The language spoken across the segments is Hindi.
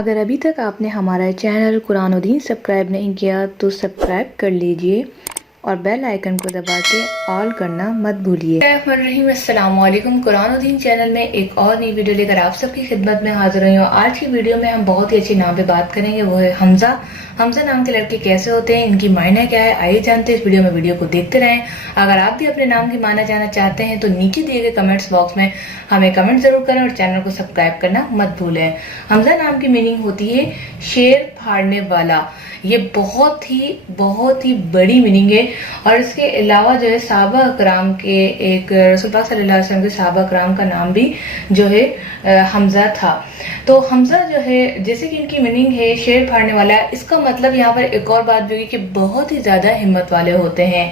अगर अभी तक आपने हमारा चैनल कुरानुद्दीन सब्सक्राइब नहीं किया तो सब्सक्राइब कर लीजिए और बेल आइकन को दबा के ऑल करना मत भूलिए। अस्सलाम वालेकुम। कुरानुद्दीन चैनल में एक और नई वीडियो लेकर आप सबकी खिदमत में हाजिर हुई हूँ। आज की वीडियो में हम बहुत ही अच्छे नाम पे बात करेंगे, वो है हमजा। हमजा नाम के लड़के कैसे होते हैं, इनकी मायने क्या है, आइए जानते हैं इस वीडियो में। वीडियो को देखते रहें। अगर आप भी अपने नाम की माना जाना चाहते हैं तो नीचे दिए गए कमेंट्स बॉक्स में हमें कमेंट जरूर करें और चैनल को सब्सक्राइब करना मत भूलें। हमजा नाम की मीनिंग होती है शेर फाड़ने वाला। ये बहुत ही बड़ी मीनिंग है। और इसके अलावा जो है साहबा अकराम के एक रसूल पाक सल्लल्लाहु अलैहि वसल्लम के साहबा अकराम का नाम भी जो है हमजा था। तो हमजा जो है, जैसे कि इनकी मीनिंग है शेर फाड़ने वाला, इसका मतलब यहाँ पर एक और बात भी होगी कि बहुत ही ज्यादा हिम्मत वाले होते हैं।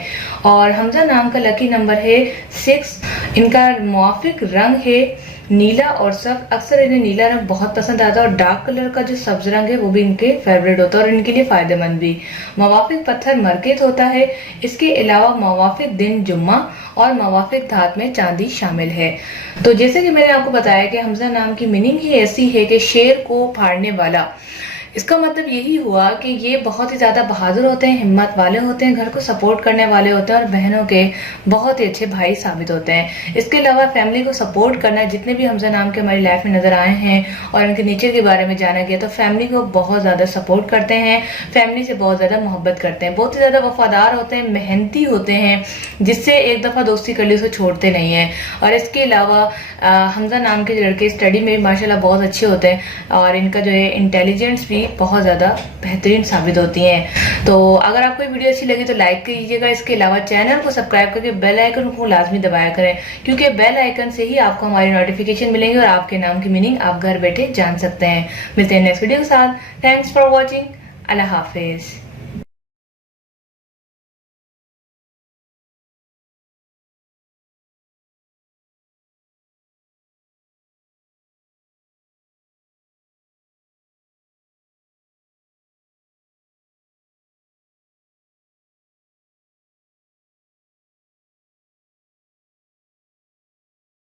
और हमजा नाम का लकी नंबर है 6। इनका मुआफिक रंग है नीला और सख्त। अक्सर इन्हें नीला रंग बहुत पसंद आता है और डार्क कलर का जो सब्ज रंग है वो भी इनके फेवरेट होता है और इनके लिए फायदेमंद भी। मवाफिक पत्थर मरकत होता है। इसके अलावा मवाफिक दिन जुम्मा और मवाफिक धात में चांदी शामिल है। तो जैसे कि मैंने आपको बताया कि हमजा नाम की मीनिंग ही ऐसी है कि शेर को फाड़ने वाला। इसका मतलब यही हुआ कि ये बहुत ही ज्यादा बहादुर होते हैं, हिम्मत वाले होते हैं, घर को सपोर्ट करने वाले होते हैं और बहनों के बहुत ही अच्छे भाई साबित होते हैं। इसके अलावा फैमिली को सपोर्ट करना, जितने भी हमजा नाम के हमारी लाइफ में नजर आए हैं और इनके नेचर के बारे में जाना गया तो फैमिली को बहुत ज्यादा सपोर्ट करते हैं, फैमिली से बहुत ज्यादा मोहब्बत करते हैं, बहुत ही ज्यादा वफादार होते हैं, मेहनती होते हैं, जिससे एक दफा दोस्ती कर ली उसे छोड़ते नहीं है। और इसके अलावा हमजा नाम के लड़के स्टडी में भी माशाल्लाह बहुत अच्छे होते हैं और इनका जो है इंटेलिजेंस भी बहुत ज्यादा बेहतरीन साबित होती हैं। तो अगर आपको ये वीडियो अच्छी लगी तो लाइक कीजिएगा। इसके अलावा चैनल को सब्सक्राइब करके बेल आइकन को लाजमी दबाया करें, क्योंकि बेल आइकन से ही आपको हमारी नोटिफिकेशन मिलेंगे और आपके नाम की मीनिंग आप घर बैठे जान सकते हैं। मिलते हैं नेक्स्ट वीडियो के साथ। Thanks for watching. Allah Hafiz.